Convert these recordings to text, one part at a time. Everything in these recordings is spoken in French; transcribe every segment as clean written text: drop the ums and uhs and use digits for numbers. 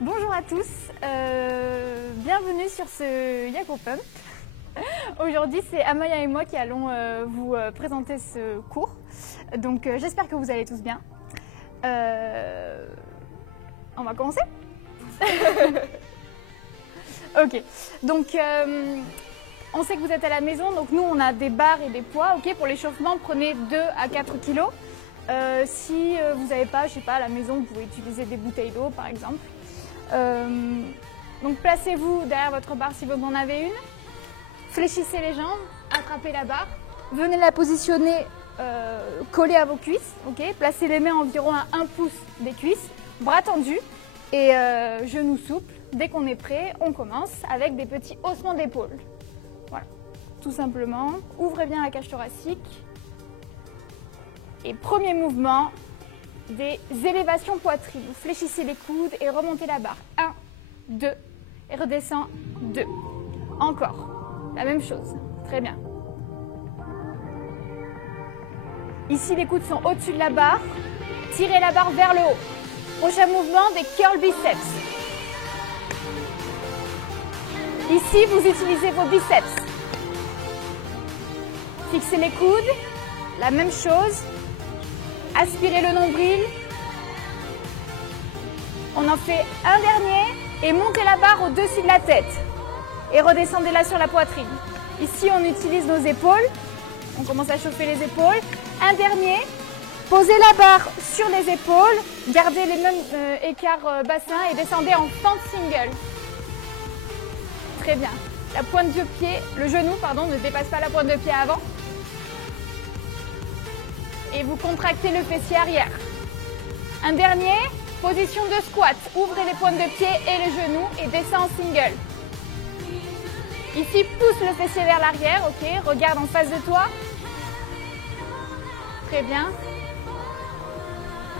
Bonjour à tous, bienvenue sur ce Yago Pump. Aujourd'hui c'est Amaya et moi qui allons vous présenter ce cours. Donc j'espère que vous allez tous bien. On va commencer. Ok, donc on sait que vous êtes à la maison, donc nous on a des barres et des poids. Ok, pour l'échauffement prenez 2 à 4 kilos. Si vous n'avez pas, je sais pas, à la maison, vous pouvez utiliser des bouteilles d'eau par exemple. Donc placez-vous derrière votre barre si vous en avez une. Fléchissez les jambes, attrapez la barre. Venez la positionner collée à vos cuisses. Ok, placez les mains environ à 1 pouce des cuisses, bras tendus et genoux souples. Dès qu'on est prêt, on commence avec des petits haussements d'épaule. Voilà, tout simplement. Ouvrez bien la cage thoracique. Et premier mouvement, des élévations poitrine. Vous fléchissez les coudes et remontez la barre. 1, 2, et redescend, 2. Encore, la même chose. Très bien. Ici, les coudes sont au-dessus de la barre. Tirez la barre vers le haut. Prochain mouvement, des curl biceps. Ici, vous utilisez vos biceps. Fixez les coudes, la même chose. Aspirez le nombril. On en fait un dernier et montez la barre au-dessus de la tête. Et redescendez-la sur la poitrine. Ici, on utilise nos épaules. On commence à chauffer les épaules. Un dernier. Posez la barre sur les épaules. Gardez les mêmes écarts bassin et descendez en fente single. Très bien. La pointe de pied, le genou, pardon, ne dépasse pas la pointe de pied avant. Et vous contractez le fessier arrière. Un dernier, position de squat. Ouvrez les pointes de pied et les genoux et descends en single. Ici, pousse le fessier vers l'arrière, ok. Regarde en face de toi. Très bien.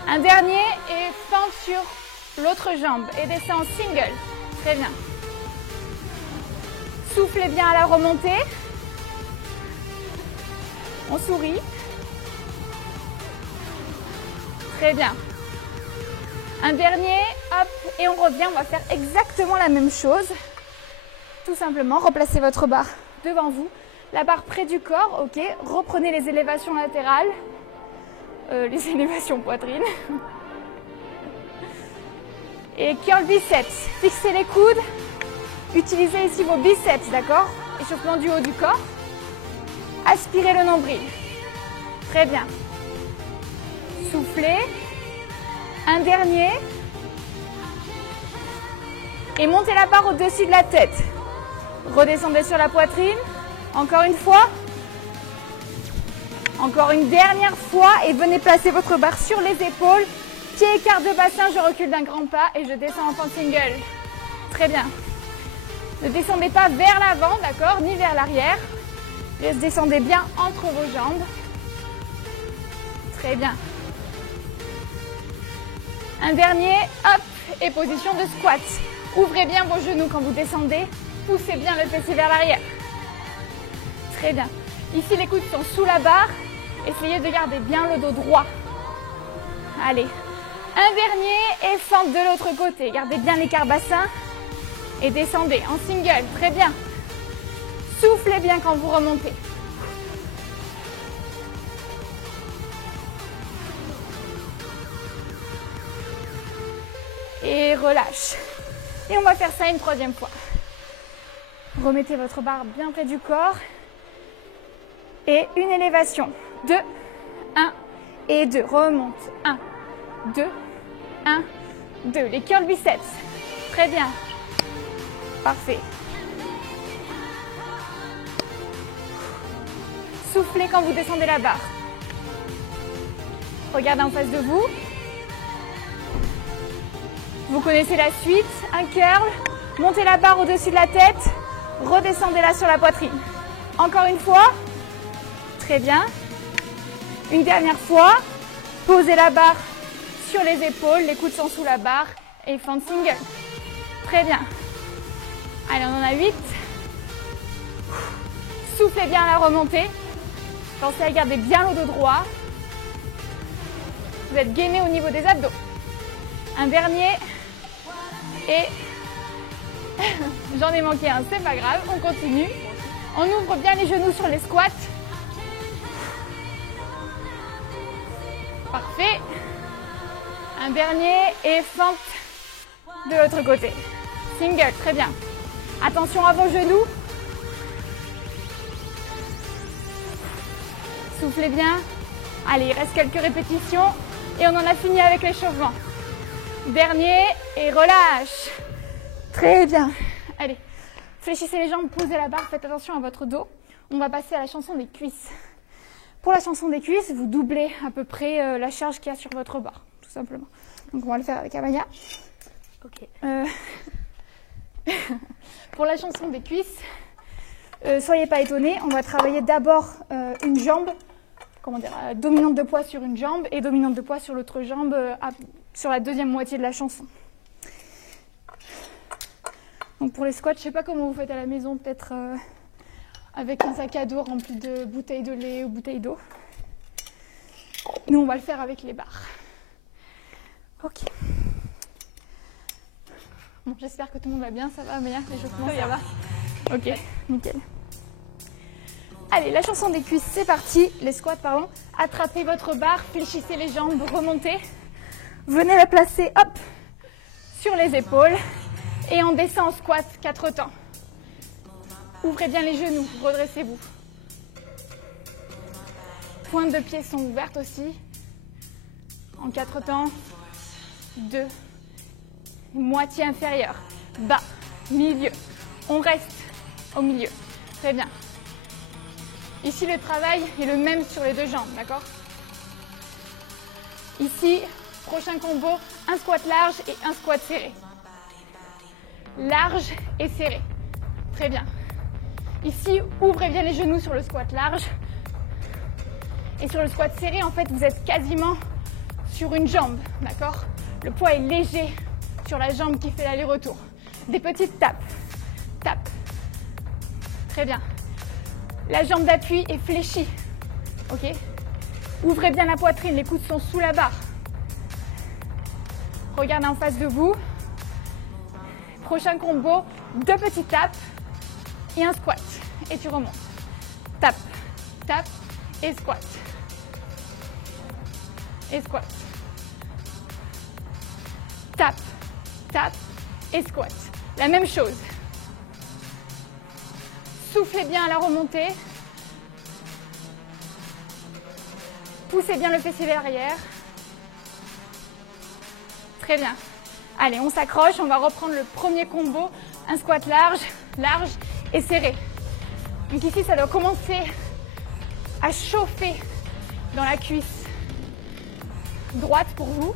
Un dernier et fente sur l'autre jambe et descends en single. Très bien. Soufflez bien à la remontée. On sourit. Très bien. Un dernier, hop, et on revient. On va faire exactement la même chose. Tout simplement, replacez votre barre devant vous. La barre près du corps, ok. Reprenez les élévations latérales. Les élévations poitrine. Et curl biceps. Fixez les coudes. Utilisez ici vos biceps, d'accord? Échauffement du haut du corps. Aspirez le nombril. Très bien. Soufflez. Un dernier. Et montez la barre au-dessus de la tête. Redescendez sur la poitrine. Encore une fois. Encore une dernière fois. Et venez placer votre barre sur les épaules. Pied écart de bassin, je recule d'un grand pas et je descends en fente single. Très bien. Ne descendez pas vers l'avant, d'accord, ni vers l'arrière. Descendez bien entre vos jambes. Très bien. Un dernier, hop, et position de squat. Ouvrez bien vos genoux quand vous descendez. Poussez bien le fessier vers l'arrière. Très bien. Ici, les coudes sont sous la barre. Essayez de garder bien le dos droit. Allez. Un dernier et fente de l'autre côté. Gardez bien l'écart bassin. Et descendez en single. Très bien. Soufflez bien quand vous remontez. Et relâche. Et on va faire ça une troisième fois. Remettez votre barre bien près du corps. Et une élévation. 2, 1 et 2. Remonte. 1, 2, 1, 2. Les curl biceps. Très bien. Parfait. Soufflez quand vous descendez la barre. Regardez en face de vous. Vous connaissez la suite. Un curl. Montez la barre au-dessus de la tête. Redescendez-la sur la poitrine. Encore une fois. Très bien. Une dernière fois. Posez la barre sur les épaules. Les coudes sont sous la barre. Et fente single. Très bien. Allez, on en a 8. Soufflez bien à la remontée. Pensez à garder bien le dos droit. Vous êtes gainé au niveau des abdos. Un dernier. Et j'en ai manqué un, c'est pas grave, on continue. On ouvre bien les genoux sur les squats. Parfait. Un dernier et fente de l'autre côté. Single, très bien. Attention à vos genoux. Soufflez bien. Allez, il reste quelques répétitions et on en a fini avec l'échauffement. Dernier et relâche. Très bien. Allez, fléchissez les jambes, posez la barre, faites attention à votre dos. On va passer à la chanson des cuisses. Pour la chanson des cuisses, vous doublez à peu près la charge qu'il y a sur votre barre, tout simplement. Donc on va le faire avec Amaya. Ok. Pour la chanson des cuisses, soyez pas étonnés, on va travailler d'abord une jambe, dominante de poids sur une jambe et dominante de poids sur l'autre jambe sur la deuxième moitié de la chanson. Donc pour les squats, je ne sais pas comment vous faites à la maison, peut-être avec un sac à dos rempli de bouteilles de lait ou bouteilles d'eau. Nous, on va le faire avec les barres. Ok. Bon, j'espère que tout le monde va bien, ça va, Maya, l'échauffement, ça va? Ok, nickel. Allez, la chanson des cuisses, c'est parti. Les squats, pardon. Attrapez votre barre, fléchissez les jambes, remontez. Venez la placer, hop, sur les épaules. Et on descend en squat 4 temps. Ouvrez bien les genoux, redressez-vous. Pointes de pied sont ouvertes aussi. En 4 temps. 2. Moitié inférieure. Bas, milieu. On reste au milieu. Très bien. Ici, le travail est le même sur les deux jambes, d'accord? Ici, prochain combo, un squat large et un squat serré. Large et serré. Très bien. Ici, ouvrez bien les genoux sur le squat large. Et sur le squat serré, en fait, vous êtes quasiment sur une jambe, d'accord? Le poids est léger sur la jambe qui fait l'aller-retour. Des petites tapes. Tapes. Très bien. La jambe d'appui est fléchie. Ok? Ouvrez bien la poitrine, les coudes sont sous la barre. Regardez en face de vous. Prochain combo, 2 petites tapes et un squat. Et tu remontes. Tape, tape et squat. Et squat. Tape, tape et squat. La même chose. Soufflez bien à la remontée. Poussez bien le fessier vers l'arrière. Très bien. Allez, on s'accroche. On va reprendre le premier combo. Un squat large, large et serré. Donc ici, ça doit commencer à chauffer dans la cuisse droite pour vous.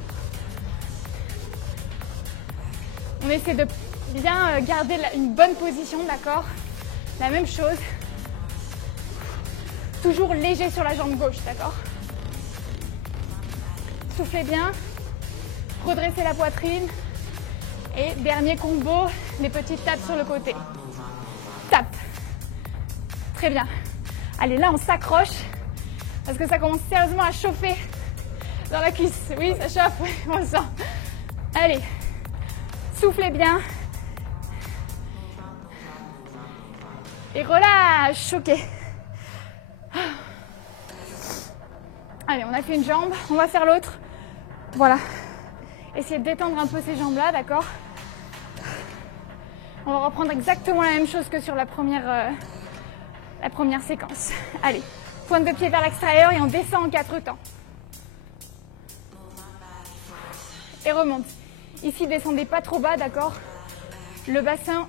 On essaie de bien garder une bonne position, d'accord? La même chose. Toujours léger sur la jambe gauche, d'accord? Soufflez bien. Redressez la poitrine. Et dernier combo, les petites tapes sur le côté. Tape. Très bien. Allez, là, on s'accroche parce que ça commence sérieusement à chauffer dans la cuisse. Oui, ça chauffe, on le sent. Allez, soufflez bien. Et relâche, ok. Allez, on a fait une jambe, on va faire l'autre. Voilà. Essayez de détendre un peu ces jambes-là, d'accord? On va reprendre exactement la même chose que sur la première séquence. Allez, pointe de pied vers l'extérieur et on descend en 4 temps. Et remonte. Ici, descendez pas trop bas, d'accord? Le bassin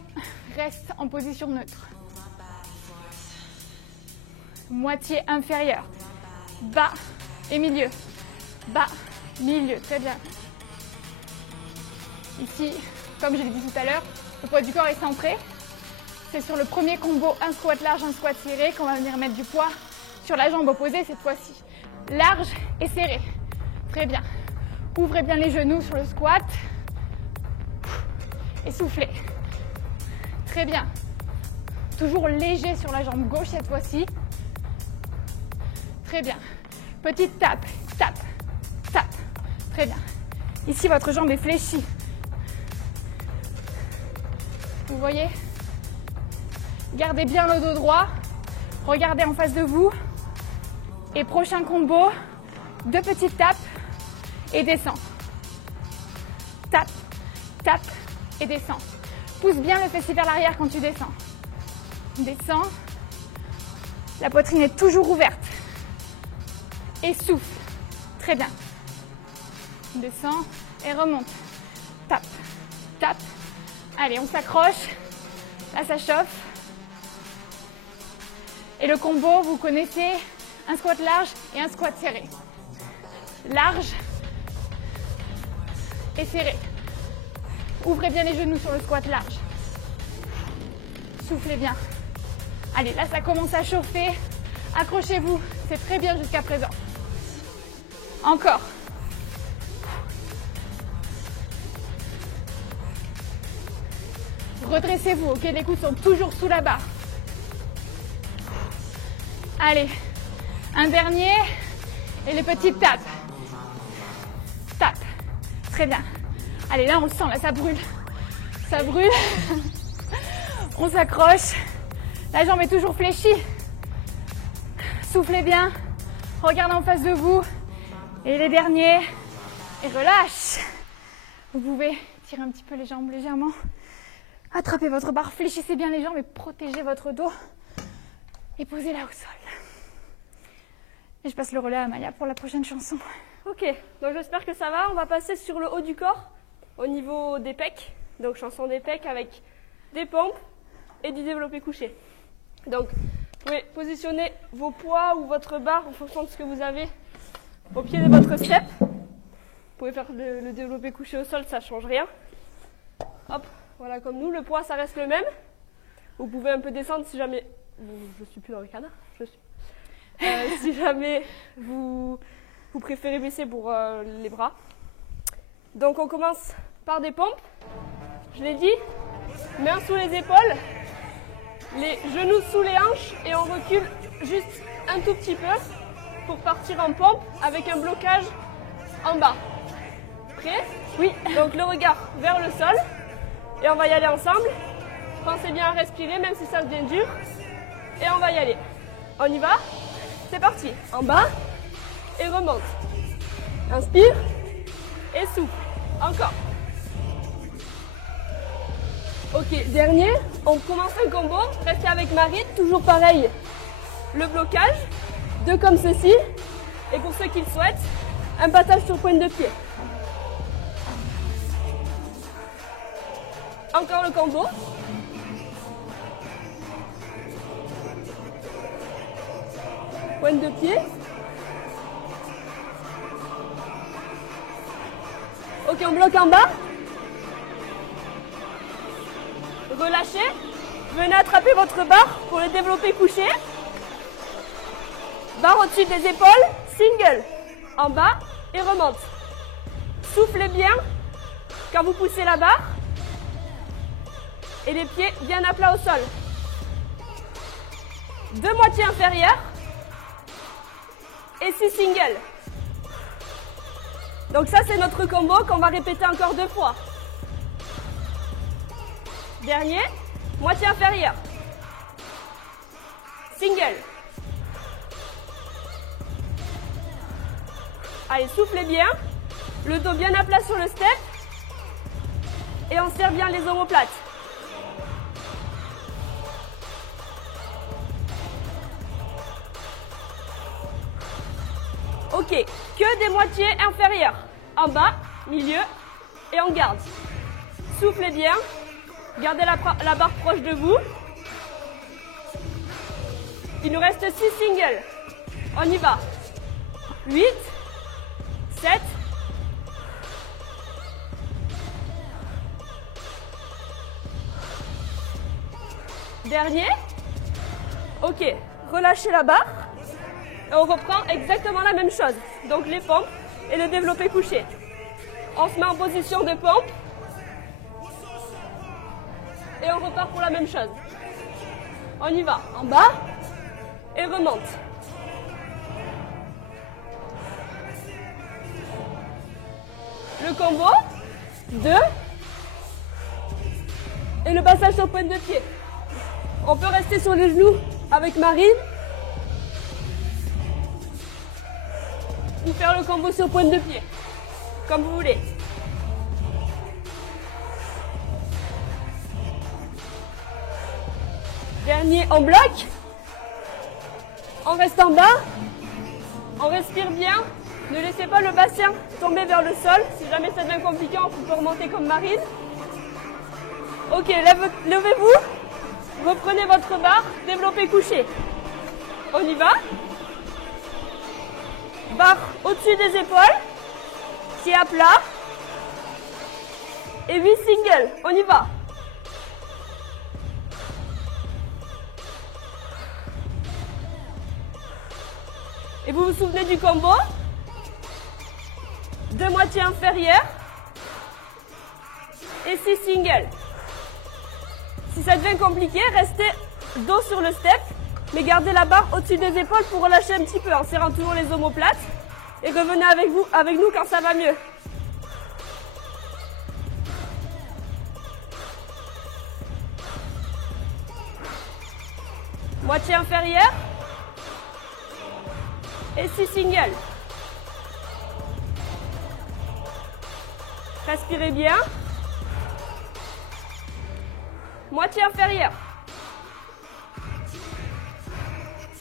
reste en position neutre. Moitié inférieure. Bas et milieu. Bas, milieu. Très bien. Ici, comme je l'ai dit tout à l'heure, le poids du corps est centré. C'est sur le premier combo, un squat large, un squat serré, qu'on va venir mettre du poids sur la jambe opposée cette fois-ci. Large et serré. Très bien. Ouvrez bien les genoux sur le squat. Et soufflez. Très bien. Toujours léger sur la jambe gauche cette fois-ci. Très bien. Petite tape, tape, tape. Très bien. Ici, votre jambe est fléchie. Vous voyez? Gardez bien le dos droit. Regardez en face de vous. Et prochain combo, 2 petites tapes et descends. Tape, tape et descends. Pousse bien le fessier vers l'arrière quand tu descends. Descends. La poitrine est toujours ouverte. Et souffle. Très bien. Descends et remonte. Tape, tape. Allez, on s'accroche. Là, ça chauffe. Et le combo, vous connaissez, un squat large et un squat serré. Large et serré. Ouvrez bien les genoux sur le squat large. Soufflez bien. Allez, là, ça commence à chauffer. Accrochez-vous. C'est très bien jusqu'à présent. Encore. Redressez-vous, ok? Les coudes sont toujours sous la barre. Allez, un dernier. Et les petites tapes. Tape. Très bien. Allez, là, on le sent, là, ça brûle. Ça brûle. On s'accroche. La jambe est toujours fléchie. Soufflez bien. Regardez en face de vous. Et les derniers. Et relâche. Vous pouvez tirer un petit peu les jambes légèrement. Attrapez votre barre, fléchissez bien les jambes et protégez votre dos. Et posez-la au sol. Et je passe le relais à Maya pour la prochaine chanson. Ok, donc j'espère que ça va. On va passer sur le haut du corps, au niveau des pecs. Donc chanson des pecs avec des pompes et du développé couché. Donc vous pouvez positionner vos poids ou votre barre en fonction de ce que vous avez au pied de votre step. Vous pouvez faire le développé couché au sol, ça ne change rien. Hop, voilà comme nous. Le poids, ça reste le même. Vous pouvez un peu descendre si jamais... Je ne suis plus dans le cadre. Si jamais vous préférez baisser pour les bras. Donc on commence par des pompes. Je l'ai dit, mains sous les épaules, les genoux sous les hanches et on recule juste un tout petit peu pour partir en pompe avec un blocage en bas. Prêt? Oui. Donc le regard vers le sol et on va y aller ensemble. Pensez bien à respirer même si ça devient dur et on va y aller. On y va? C'est parti. En bas et remonte. Inspire et souffle. Encore. Ok, dernier. On commence un combo. Restez avec Marie. Toujours pareil. Le blocage. 2 comme ceci. Et pour ceux qui le souhaitent, un passage sur pointe de pied. Encore le combo. Pointe de pied. Ok, on bloque en bas. Relâchez. Venez attraper votre barre pour le développer couché. Barre au-dessus des épaules. Single. En bas et remonte. Soufflez bien quand vous poussez la barre. Et les pieds bien à plat au sol. 2 moitiés inférieures. Et 6 singles. Donc ça c'est notre combo qu'on va répéter encore 2 fois. Dernier, moitié inférieure. Single. Allez, soufflez bien. Le dos bien à plat sur le step. Et on serre bien les omoplates. Ok, que des moitiés inférieures. En bas, milieu et on garde. Soufflez bien. Gardez la barre proche de vous. Il nous reste 6 singles. On y va. 8, 7. Dernier. Ok, relâchez la barre. Et on reprend exactement la même chose. Donc les pompes et le développé couché. On se met en position de pompe. Et on repart pour la même chose. On y va. En bas. Et remonte. Le combo. 2. et le passage sur pointe de pied. On peut rester sur les genoux avec Marine ou faire le combo sur pointe de pied, comme vous voulez. Dernier, on bloque. On reste en bas. On respire bien. Ne laissez pas le bassin tomber vers le sol. Si jamais ça devient compliqué, on peut remonter comme Marine. Ok, levez-vous. Reprenez votre barre. Développez couché. On y va. Barre au-dessus des épaules. Pied à plat. Et 8 singles. On y va. Et vous vous souvenez du combo? 2 moitiés inférieures et 6 singles. Si ça devient compliqué, restez dos sur le step, mais gardez la barre au-dessus des épaules pour relâcher un petit peu en serrant toujours les omoplates. Et revenez avec nous quand ça va mieux. Moitié inférieure. Et 6 singles. Respirez bien. Moitié inférieure.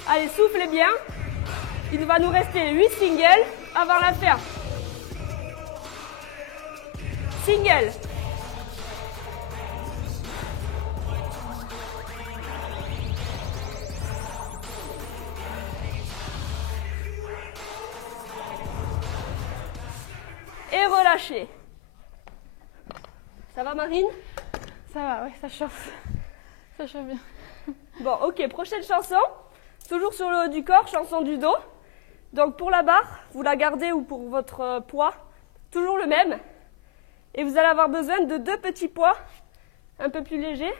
Allez, soufflez bien. Il va nous rester 8 singles avant la fin. Single. Et relâchez. Ça va Marine? Ça va, ouais, ça chauffe. Ça chauffe bien. Bon, ok, prochaine chanson. Toujours sur le haut du corps, chanson du dos. Donc pour la barre, vous la gardez ou pour votre poids, toujours le même. Et vous allez avoir besoin de 2 petits poids un peu plus légers.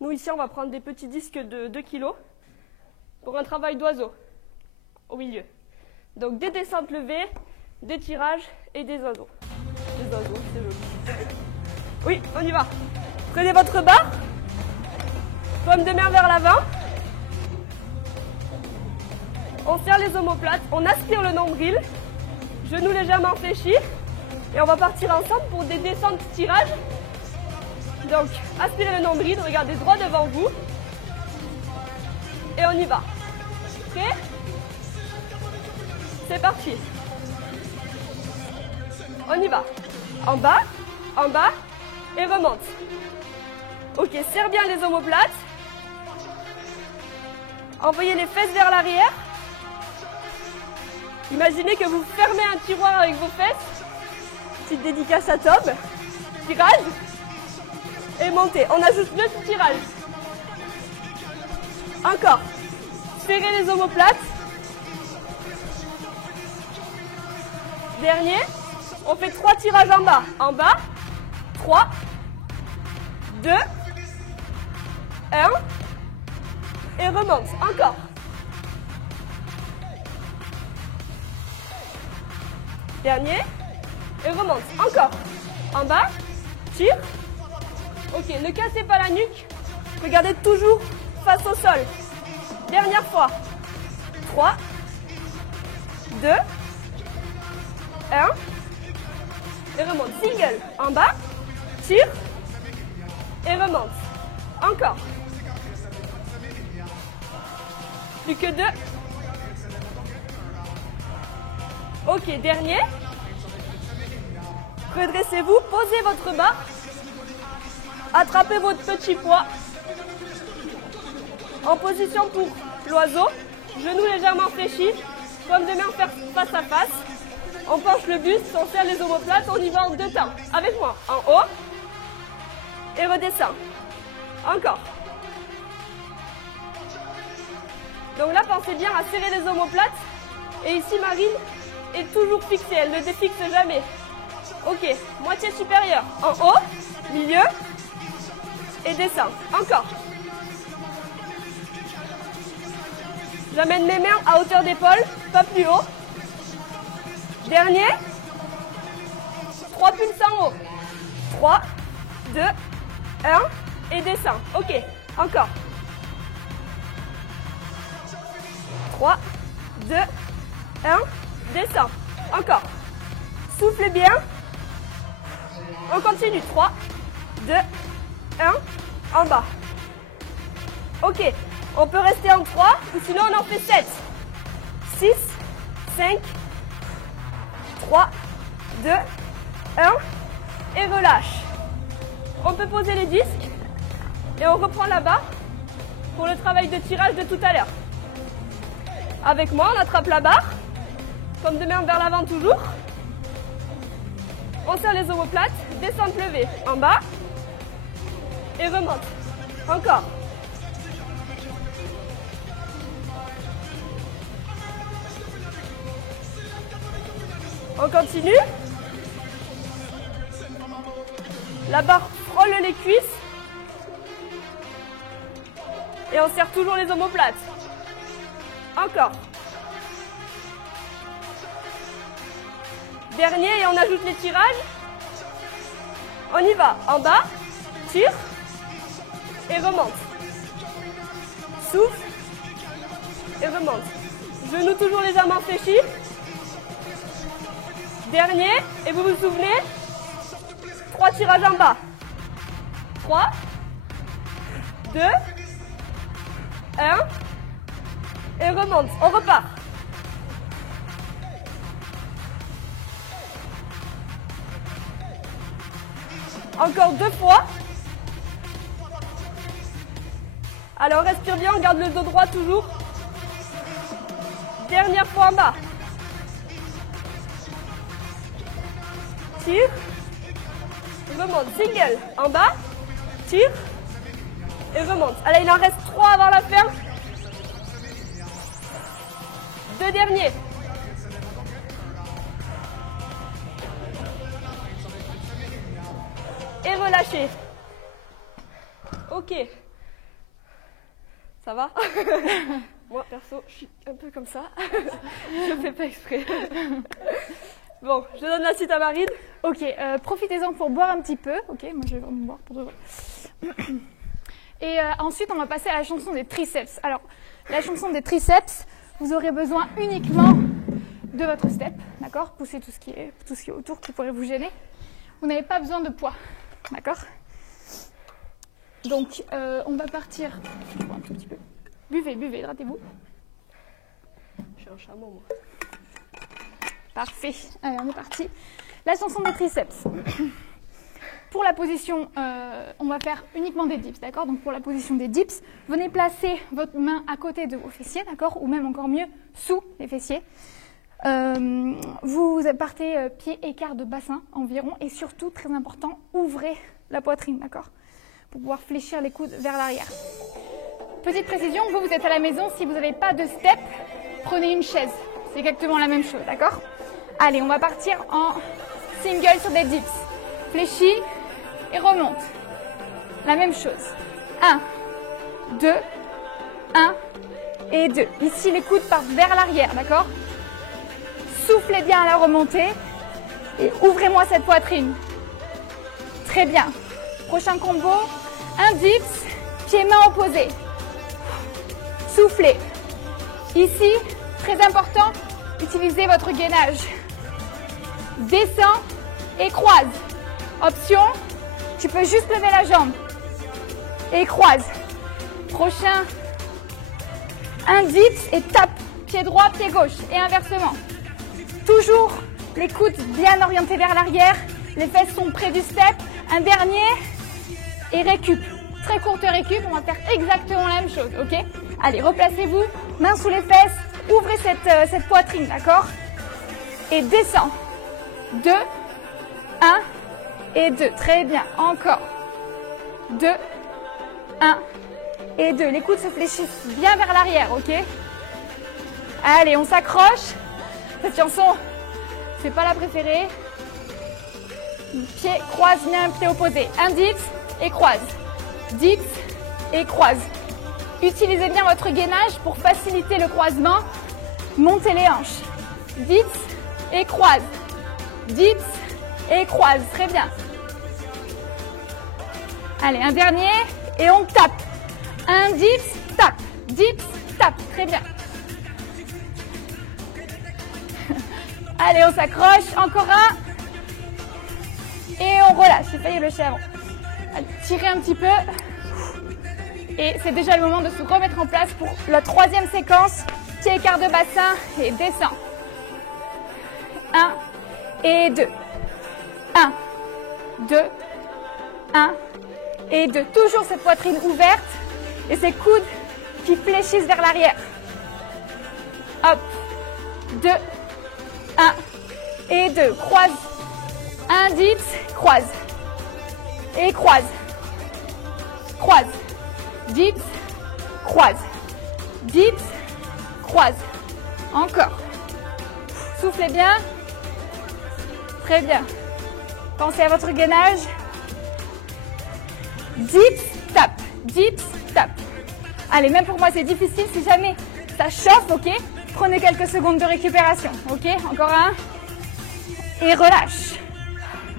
Nous ici, on va prendre des petits disques de 2 kg pour un travail d'oiseau au milieu. Donc des descentes levées, des tirages et des oiseaux. Des oiseaux, c'est joli. Oui, on y va. Prenez votre barre, paume de main vers l'avant. On serre les omoplates, on aspire le nombril, genoux légèrement fléchis. Et on va partir ensemble pour des descentes tirages. Donc, aspirez le nombril, regardez droit devant vous. Et on y va. Prêt? C'est parti. On y va. En bas, et remonte. Ok, serre bien les omoplates. Envoyez les fesses vers l'arrière. Imaginez que vous fermez un tiroir avec vos fesses. Petite dédicace à Tom. Tirage. Et montez. On ajoute 2 tirages. Encore. Serrez les omoplates. Dernier. On fait 3 tirages en bas. En bas. 3. 2. 1. Et remonte. Encore. Dernier. Et remonte. Encore. En bas. Tire. Ok, ne cassez pas la nuque. Regardez toujours face au sol. Dernière fois. 3. 2. 1. Et remonte. Single. En bas. Tire. Et remonte. Encore. Plus que 2. Ok, dernier. Redressez-vous, posez votre barre. Attrapez votre petit poids. En position pour l'oiseau. Genoux légèrement fléchis. Paume de main face à face. On penche le buste, on serre les omoplates. On y va en 2 temps. Avec moi. En haut. Et redescend. Encore. Donc là, pensez bien à serrer les omoplates. Et ici, Marine est toujours fixée. Elle ne défixe jamais. Ok. Moitié supérieure. En haut. Milieu. Et descend. Encore. J'amène mes mains à hauteur d'épaule, pas plus haut. Dernier. 3 pulses en haut. 3, 2, 1 et descends. Ok, encore. 3, 2, 1, descends. Encore. Soufflez bien. On continue. 3, 2, 1, en bas. Ok, on peut rester en 3 ou sinon on en fait 7. 6, 5, 3, 2, 1 et relâche. On peut poser les disques et on reprend la barre pour le travail de tirage de tout à l'heure. Avec moi, on attrape la barre, comme de main vers l'avant toujours. On serre les omoplates, descente levée en bas et remonte. Encore. On continue. La barre frôle les cuisses. Et on serre toujours les omoplates. Encore. Dernier et on ajoute les tirages. On y va. En bas, tire et remonte. Souffle et remonte. Genoux toujours légèrement fléchis. Dernier, et vous vous souvenez, 3 tirages en bas. 3, 2, 1, et remonte. On repart. Encore 2 fois. Alors respire bien, on garde le dos droit toujours. Dernière fois en bas. Tire. Remonte. Single. En bas. Tire. Et remonte. Allez, il en reste 3 avant la fin. 2 derniers. Et relâchez. Ok. Ça va? Moi, perso, je suis un peu comme ça. Je ne fais pas exprès. Bon, je donne la suite à Marine. Ok, profitez-en pour boire un petit peu. Ok, moi je vais vraiment boire pour de vrai. Et ensuite, on va passer à la chanson des triceps. Alors, la chanson des triceps, vous aurez besoin uniquement de votre step, d'accord? Poussez tout ce qui est autour qui pourrait vous gêner. Vous n'avez pas besoin de poids, d'accord? Donc, on va partir. Je bois un tout petit peu. Buvez, hydratez-vous. Je suis un chameau, moi. Parfait. Allez, on est parti. La chanson des triceps. Pour la position, on va faire uniquement des dips, d'accord? Donc pour la position des dips, venez placer votre main à côté de vos fessiers, d'accord? Ou même encore mieux, sous les fessiers. Vous partez pied écart de bassin environ. Et surtout, très important, ouvrez la poitrine, d'accord? Pour pouvoir fléchir les coudes vers l'arrière. Petite précision, vous êtes à la maison, si vous n'avez pas de step, prenez une chaise. C'est exactement la même chose, d'accord? Allez, on va partir en single sur des dips. Fléchis et remonte. La même chose. 1, 2, 1 et 2. Ici, les coudes partent vers l'arrière, d'accord? Soufflez bien à la remontée et ouvrez-moi cette poitrine. Très bien. Prochain combo, un dips, pieds-mains opposés. Soufflez. Ici, très important, utilisez votre gainage. Descends et croise. Option, tu peux juste lever la jambe. Et croise. Prochain, un dips et tape. Pied droit, pied gauche. Et inversement. Toujours les coudes bien orientés vers l'arrière. Les fesses sont près du step. Un dernier et récup. Très courte récup, on va faire exactement la même chose, ok? Allez, replacez-vous, mains sous les fesses, ouvrez cette poitrine, d'accord? Et descends. 2, 1 et 2. Très bien, encore. 2, 1 et 2. Les coudes se fléchissent bien vers l'arrière, ok? Allez, on s'accroche. Cette chanson, c'est pas la préférée. Pied, croise, bien un pied opposé. Un dips et croise. Dips et croise. Utilisez bien votre gainage pour faciliter le croisement. Montez les hanches. Dips et croise. Dips et croise. Très bien. Allez, un dernier et on tape. Un dips, tape. Dips, tape. Très bien. Allez, on s'accroche. Encore un. Et on relâche. J'ai failli le avant. Allez, tirez un petit peu. Et c'est déjà le moment de se remettre en place pour la troisième séquence qui est écart de bassin et descend. 1 et 2. 1, 2, 1 et 2. Toujours cette poitrine ouverte et ces coudes qui fléchissent vers l'arrière. Hop. 2, 1 et 2. Croise. Un dips, croise. Et croise. Croise. Dips, croise. Dips, croise. Encore. Soufflez bien. Très bien. Pensez à votre gainage. Dips, tape. Dips, tape. Allez, même pour moi, c'est difficile. Si jamais ça chauffe, ok? Prenez quelques secondes de récupération, ok? Encore un. Et relâche.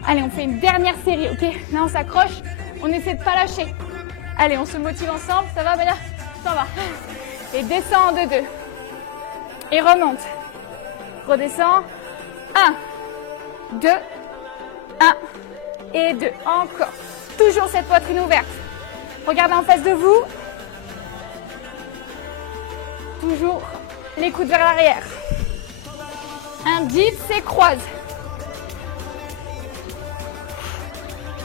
Allez, on fait une dernière série, ok? Là, on s'accroche. On essaie de ne pas lâcher. Allez, on se motive ensemble. Ça va, Bella? Ça va. Et descend en 2-2. Et remonte. Redescend. 1, 2, 1 et 2. Encore. Toujours cette poitrine ouverte. Regardez en face de vous. Toujours les coudes vers l'arrière. Un dips et croise.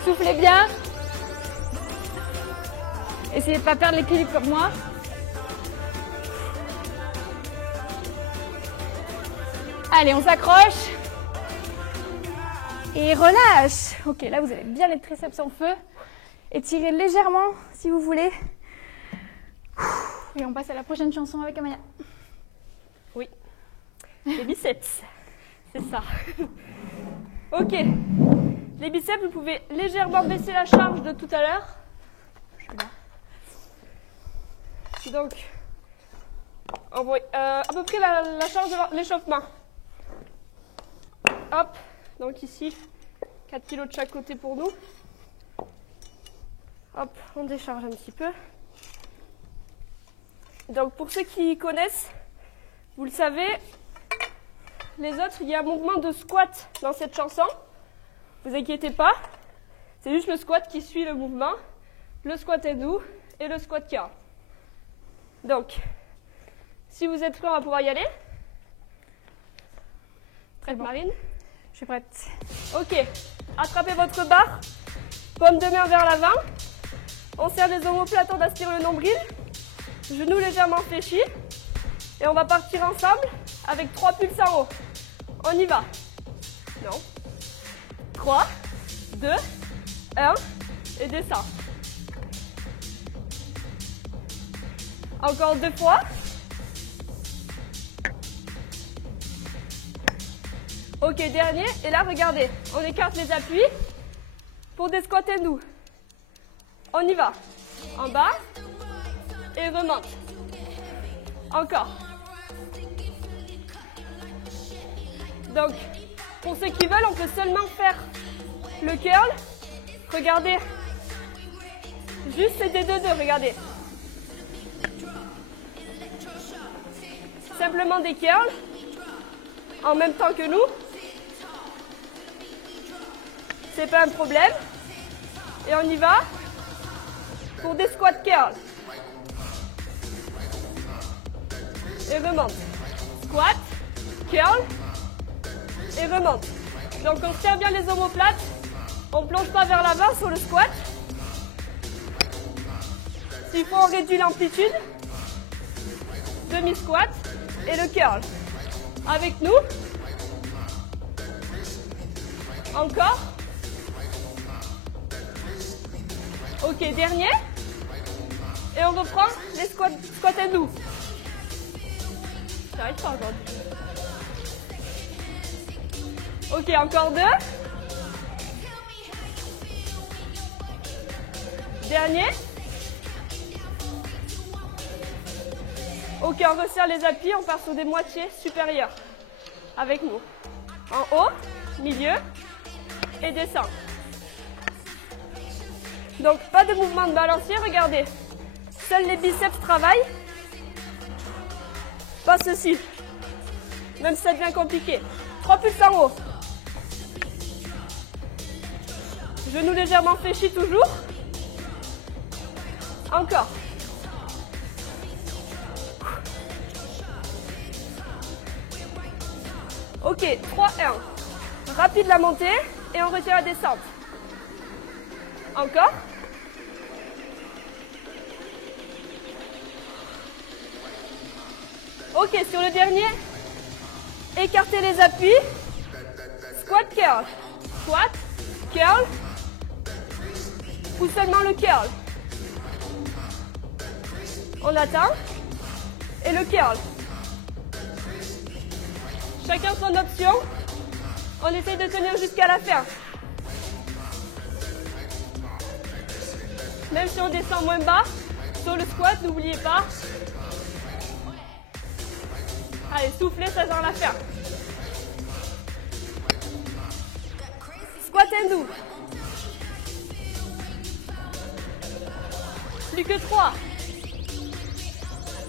Soufflez bien. Essayez de ne pas perdre l'équilibre comme moi. Allez, on s'accroche. Et relâche. Ok, là, vous avez bien les triceps en feu. Étirez légèrement, si vous voulez. Et on passe à la prochaine chanson avec Amaya. Oui. Les biceps. C'est ça. Ok. Les biceps, vous pouvez légèrement baisser la charge de tout à l'heure. Donc, à peu près la charge de l'échauffement. Hop, donc ici, 4 kg de chaque côté pour nous. Hop, on décharge un petit peu. Donc pour ceux qui connaissent, vous le savez, les autres, il y a un mouvement de squat dans cette chanson. Vous inquiétez pas, c'est juste le squat qui suit le mouvement. Le squat est doux et le squat curl. Donc, si vous êtes prêts, on va pouvoir y aller. Prête, bon. Marine? Je suis prête. Ok, attrapez votre barre, paume de main vers l'avant. On serre les omoplates, on aspire le nombril. Genoux légèrement fléchis. Et on va partir ensemble avec 3 pulses en haut. On y va. Non. 3, 2, 1 et descend. Encore 2 fois. Ok, dernier. Et là, regardez, on écarte les appuis pour des squats doux. On y va. En bas et remonte. Encore. Donc, pour ceux qui veulent, on peut seulement faire le curl. Regardez. Juste c'est des 2-2, regardez. Simplement des curls en même temps que nous. C'est pas un problème. Et on y va pour des squats curls. Et remonte. Squat, curl et remonte. Donc on serre bien les omoplates. On ne plonge pas vers l'avant sur le squat. S'il faut, on réduit l'amplitude. Demi-squat et le curl. Avec nous. Encore. Ok, dernier. Et on reprend les squats doux. J'arrive pas encore. Ok, encore 2. Dernier. Ok, on resserre les appuis, on part sur des moitiés supérieures. Avec nous. En haut, milieu et descend. Donc pas de mouvement de balancier, regardez. Seuls les biceps travaillent. Pas ceci. Même si ça devient compliqué. 3 pulses en haut. Genoux légèrement fléchis toujours. Encore. Ok, 3, 1. Rapide la montée et on retire la descente. Encore. Ok, sur le dernier, écartez les appuis. Squat, curl. Squat, curl. Ou seulement le curl. On attend. Et le curl. Chacun son option. On essaye de tenir jusqu'à la fin. Même si on descend moins bas, sur le squat, n'oubliez pas. Allez, soufflez, ça dans la fin. Squat hindou. Plus que 3.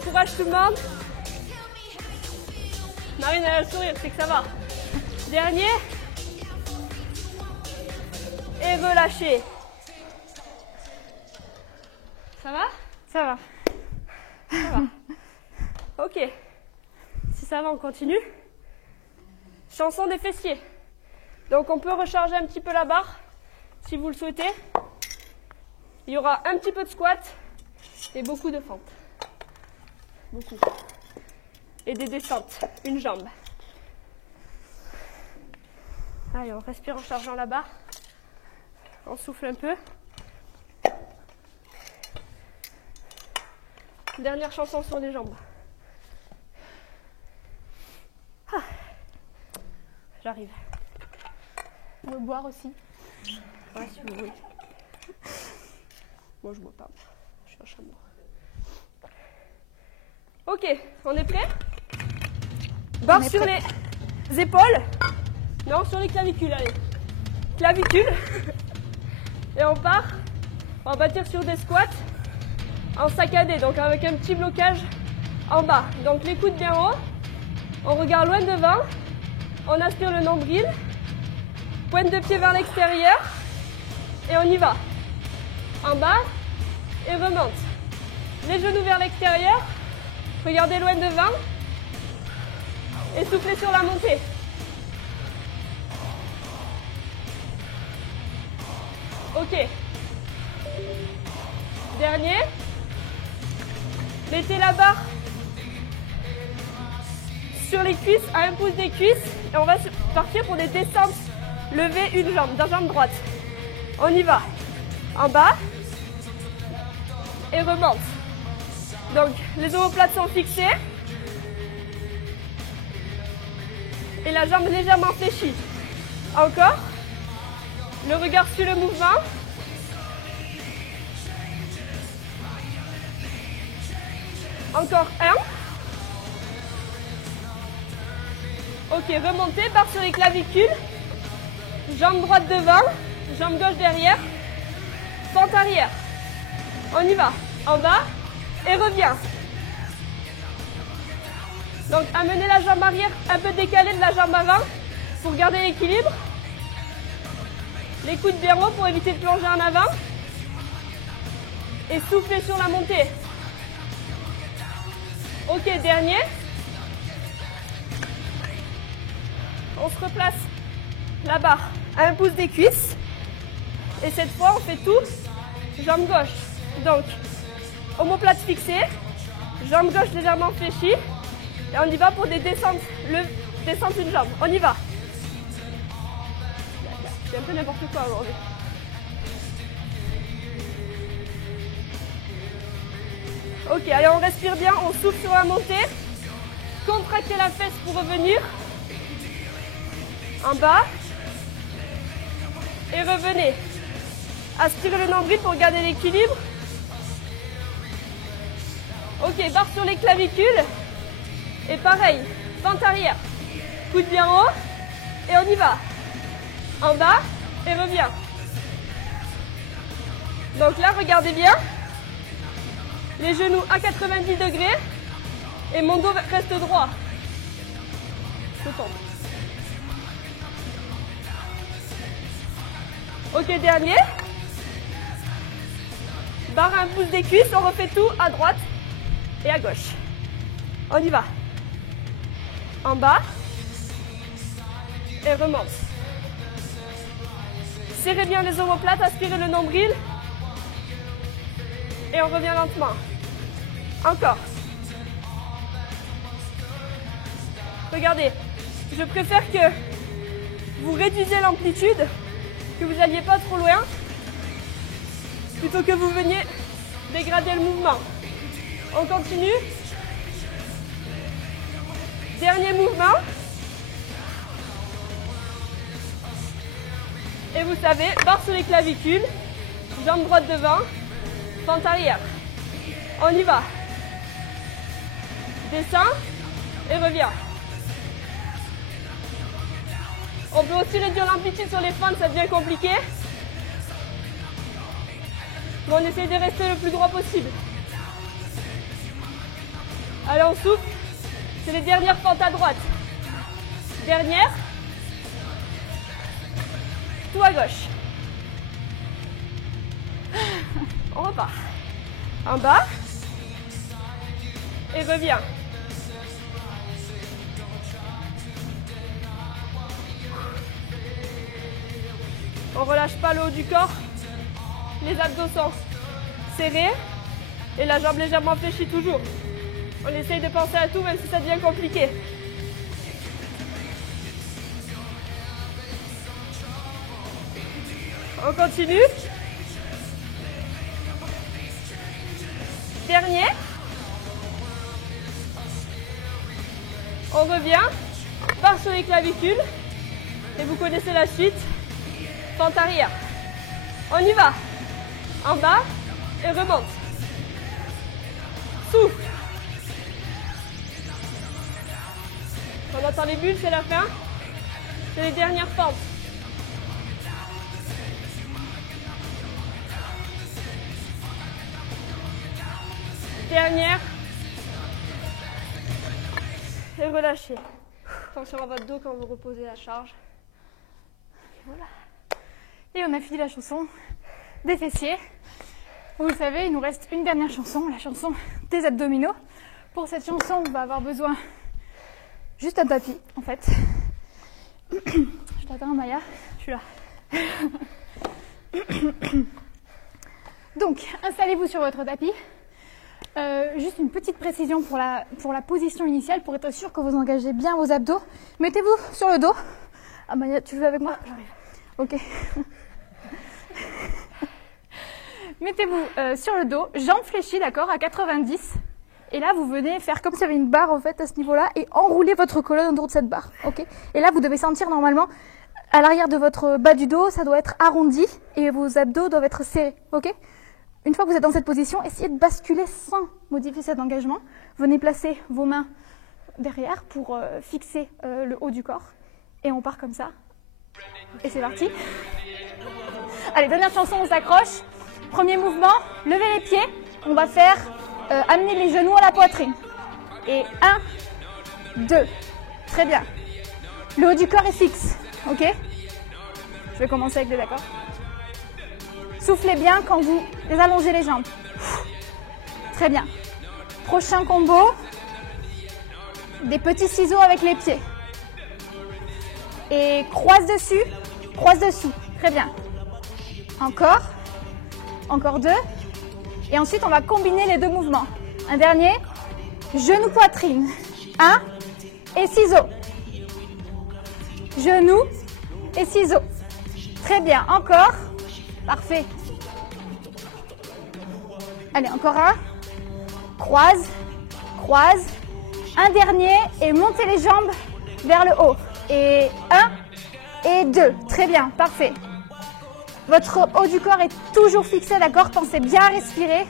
Courage tout le monde. Marine, elle a le sourire, c'est que ça va. Dernier. Et relâchez. Ça va? Ça va. Ça va. Ok. Si ça va, on continue. Chanson des fessiers. Donc on peut recharger un petit peu la barre, si vous le souhaitez. Il y aura un petit peu de squat et beaucoup de fentes. Beaucoup. Et des descentes. Une jambe. Allez, on respire en chargeant la barre. On souffle un peu. Dernière chanson sur les jambes. Ah. J'arrive. On veut boire aussi. Ouais, si vous voulez. Moi, je bois pas. Je suis un chameau. Ok, on est prêt? Barre sur les épaules. Non, sur les clavicules, allez. Clavicules. Et on part. On va bâtir sur des squats en saccadé, donc avec un petit blocage en bas. Donc les coudes bien haut. On regarde loin devant. On aspire le nombril. Pointe de pied vers l'extérieur. Et on y va. En bas. Et remonte. Les genoux vers l'extérieur. Regardez loin devant. Et soufflez sur la montée. Ok. Dernier. Mettez la barre sur les cuisses, à un pouce des cuisses. Et on va partir pour des descentes. Levez une jambe, la jambe droite. On y va. En bas. Et remonte. Donc, les omoplates sont fixées. Et la jambe légèrement fléchie. Encore. Le regard suit le mouvement. Encore un. Ok, remontez, barre sur les clavicules. Jambe droite devant, jambe gauche derrière. Fente arrière. On y va. En bas. Et reviens. Donc amenez la jambe arrière un peu décalée de la jambe avant pour garder l'équilibre. Les coudes bien hauts pour éviter de plonger en avant. Et soufflez sur la montée. Ok, dernier. On se replace la barre à un pouce des cuisses. Et cette fois, on fait tout jambe gauche. Donc, omoplate fixée, jambe gauche légèrement fléchie. Et on y va pour des descentes. Descente d'une jambe. On y va. C'est un peu n'importe quoi aujourd'hui. Ok, allez, on respire bien, on souffle sur la montée. Contractez la fesse pour revenir. En bas. Et revenez. Aspirez le nombril pour garder l'équilibre. Ok, barre sur les clavicules. Et pareil, fente arrière. Coude bien haut. Et on y va. En bas. Et reviens. Donc là, regardez bien. Les genoux à 90 degrés et mon dos reste droit. Je tombe. Ok, dernier. Barre un pouce des cuisses, on refait tout à droite et à gauche. On y va. En bas et remonte. Serrez bien les omoplates, aspirez le nombril et on revient lentement. Encore. Regardez, je préfère que vous réduisiez l'amplitude, que vous n'alliez pas trop loin, plutôt que vous veniez dégrader le mouvement. On continue. Dernier mouvement. Et vous savez, barre sur les clavicules, jambe droite devant, fente arrière. On y va. Descends et reviens. On peut aussi réduire l'amplitude sur les fentes, ça devient compliqué. Mais on essaie de rester le plus droit possible. Allez, on souffle. C'est les dernières fentes à droite. Dernière. Tout à gauche. On repart. En bas. Et reviens. On ne relâche pas le haut du corps. Les abdos sont serrés et la jambe légèrement fléchie toujours. On essaye de penser à tout même si ça devient compliqué. On continue. Dernier. On revient. Part sur les clavicules. Et vous connaissez la suite. Fente arrière. On y va. En bas et remonte. Souffle. On entend les bulles, c'est la fin. C'est les dernières fentes. Dernière. Et relâchez. Attention à votre dos quand vous reposez la charge. Voilà. Et on a fini la chanson des fessiers. Vous le savez, il nous reste une dernière chanson, la chanson des abdominaux. Pour cette chanson, on va avoir besoin juste un tapis, en fait. Je t'attends, Maya, je suis là. Donc, installez-vous sur votre tapis. Juste une petite précision pour la position initiale, pour être sûr que vous engagez bien vos abdos. Mettez-vous sur le dos. Ah, Maya, tu le veux avec moi? J'arrive. Ok. Mettez-vous sur le dos, jambes fléchies, d'accord, à 90. Et là, vous venez faire comme s'il y avait une barre en fait à ce niveau-là et enrouler votre colonne autour de cette barre, ok. Et là, vous devez sentir normalement à l'arrière de votre bas du dos, ça doit être arrondi et vos abdos doivent être serrés, ok. Une fois que vous êtes dans cette position, essayez de basculer sans modifier cet engagement. Venez placer vos mains derrière pour fixer le haut du corps. Et on part comme ça. Et c'est parti. Allez, dernière chanson, on s'accroche. Premier mouvement, levez les pieds. On va faire amener les genoux à la poitrine. Et 1, 2. Très bien. Le haut du corps est fixe. Ok? Je vais commencer avec les d'accord. Soufflez bien quand vous allongez les jambes. Très bien. Prochain combo. Des petits ciseaux avec les pieds. Et croise dessus, croise dessous. Très bien. Encore. Encore 2. Et ensuite, on va combiner les deux mouvements. Un dernier. Genou, poitrine. 1. Et ciseaux. Genou et ciseaux. Très bien. Encore. Parfait. Allez, encore un. Croise, croise. Un dernier et montez les jambes vers le haut. Et 1 et 2. Très bien, parfait. Votre haut du corps est toujours fixé, d'accord? Pensez bien à respirer.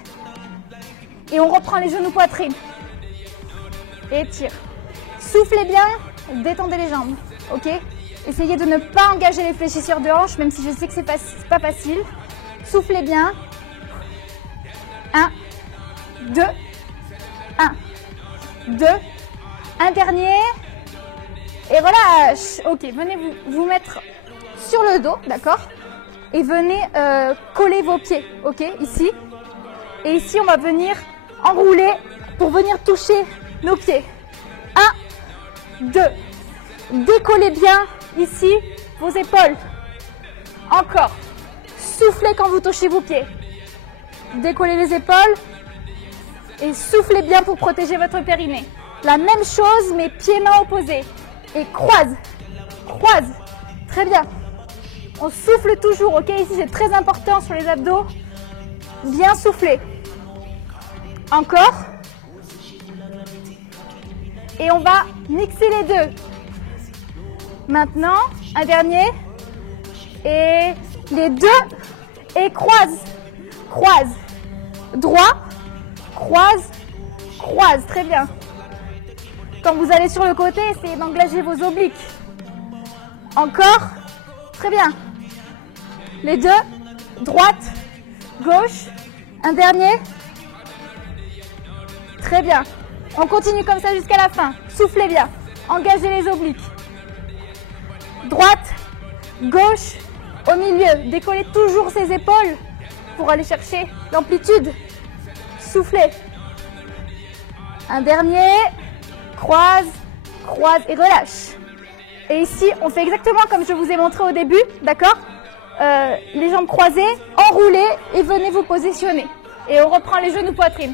Et on reprend les genoux poitrine. Et tire. Soufflez bien, détendez les jambes. Ok? Essayez de ne pas engager les fléchisseurs de hanches, même si je sais que c'est pas facile. Soufflez bien. 1, 2, 1, 2, un dernier, et relâche. Ok, venez vous mettre sur le dos, d'accord? Et venez coller vos pieds, ok, ici. Et ici, on va venir enrouler pour venir toucher nos pieds. 1, 2, décollez bien ici vos épaules. Encore, soufflez quand vous touchez vos pieds. Décollez les épaules et soufflez bien pour protéger votre périnée. La même chose, mais pieds-mains opposés. Et croise, croise. Très bien. On souffle toujours, ok? Ici, c'est très important sur les abdos. Bien souffler. Encore. Et on va mixer les deux. Maintenant, un dernier. Et les deux. Et croise, croise. Droit, croise, croise. Très bien. Quand vous allez sur le côté, essayez d'engager vos obliques. Encore. Très bien. Les deux. Droite, gauche. Un dernier. Très bien. On continue comme ça jusqu'à la fin. Soufflez bien. Engagez les obliques. Droite, gauche, au milieu. Décollez toujours ses épaules pour aller chercher l'amplitude. Soufflez. Un dernier. Croise, croise et relâche. Et ici, on fait exactement comme je vous ai montré au début, d'accord? Les jambes croisées, enroulez et venez vous positionner. Et on reprend les genoux poitrine.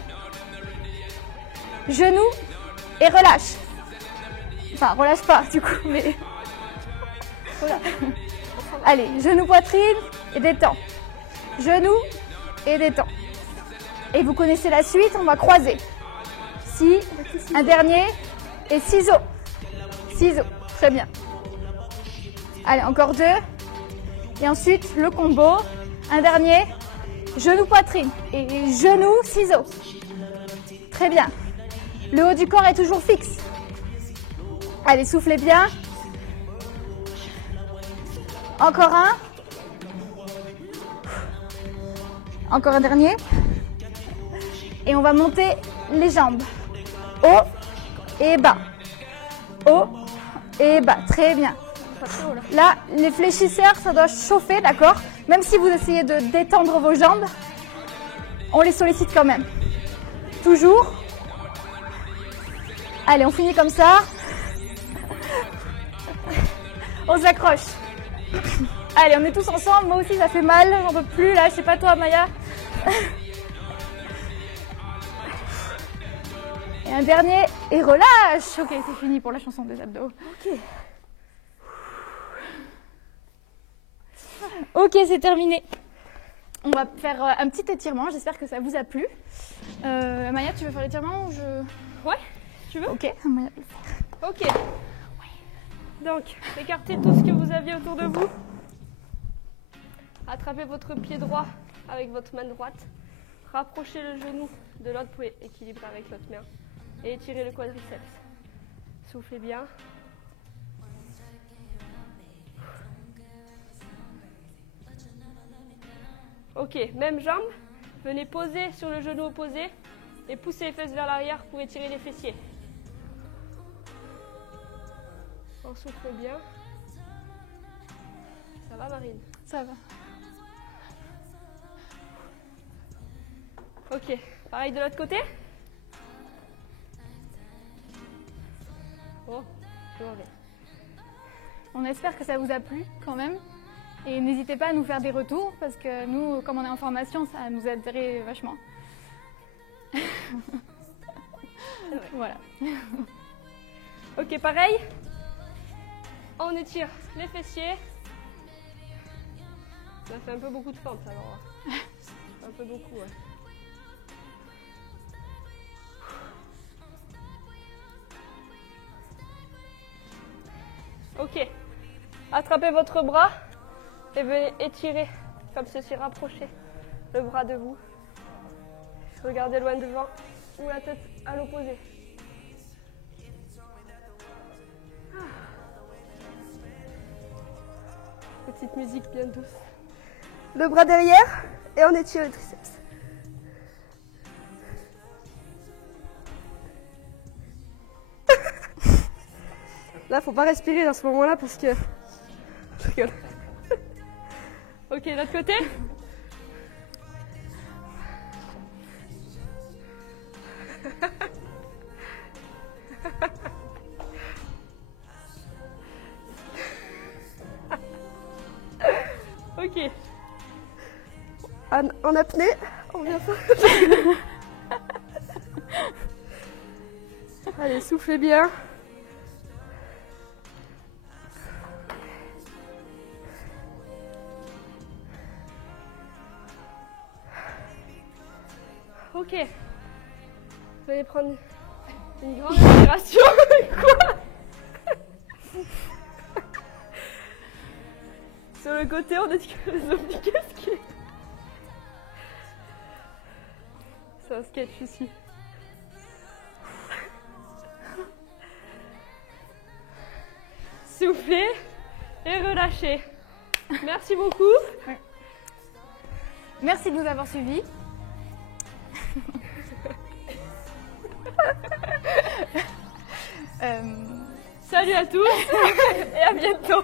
Genoux et relâche. Enfin, relâche pas du coup, mais... Voilà. Allez, genoux poitrine et détends. Genoux et détends. Et vous connaissez la suite, on va croiser. Si, un dernier et ciseaux. Ciseaux, très bien. Allez, encore deux. Et ensuite, le combo. Un dernier, genou poitrine et genou ciseaux. Très bien. Le haut du corps est toujours fixe. Allez, soufflez bien. Encore un. Encore un dernier. Et on va monter les jambes. Haut et bas. Haut et bas. Très bien. Là, les fléchisseurs, ça doit chauffer, d'accord? Même si vous essayez de détendre vos jambes, on les sollicite quand même. Toujours. Allez, on finit comme ça. On s'accroche. Allez, on est tous ensemble. Moi aussi, ça fait mal. J'en peux plus, là. Je sais pas toi, Maya. Et un dernier. Et relâche. Ok, c'est fini pour la chanson des abdos. Ok. Ok, c'est terminé. On va faire un petit étirement. J'espère que ça vous a plu. Maya, tu veux faire l'étirement ou je... Ouais, tu veux? Ok, Maya peut le faire. Ok. Donc, écartez tout ce que vous aviez autour de vous. Attrapez votre pied droit avec votre main droite. Rapprochez le genou de l'autre pour équilibrer avec l'autre main. Et étirez le quadriceps. Soufflez bien. Ok, même jambe. Venez poser sur le genou opposé et poussez les fesses vers l'arrière pour étirer les fessiers. On souffle bien. Ça va, Marine? Ça va. Ok, pareil de l'autre côté. Oh, je m'en vais. On espère que ça vous a plu quand même. Et n'hésitez pas à nous faire des retours parce que nous, comme on est en formation, ça nous aiderait vachement. Voilà. Ok, pareil. On étire les fessiers. Ça fait un peu beaucoup de fente alors. Un peu beaucoup, ouais. Ok. Attrapez votre bras et venez étirer comme ceci, rapprocher le bras de vous. Regardez loin devant ou la tête à l'opposé. Petite musique bien douce. Le bras derrière et on étire le triceps. Là, faut pas respirer dans ce moment-là parce que... Je rigole. Ok, l'autre côté. Ok. En apnée, on vient faire. Allez, soufflez bien. Ok. Vous allez prendre une grande respiration. Quoi? Sur le côté, on dit que les obliqués ski. C'est un sketch ici. Soufflez et relâchez. Merci beaucoup. Ouais. Merci de nous avoir suivis. Salut à tous et à bientôt.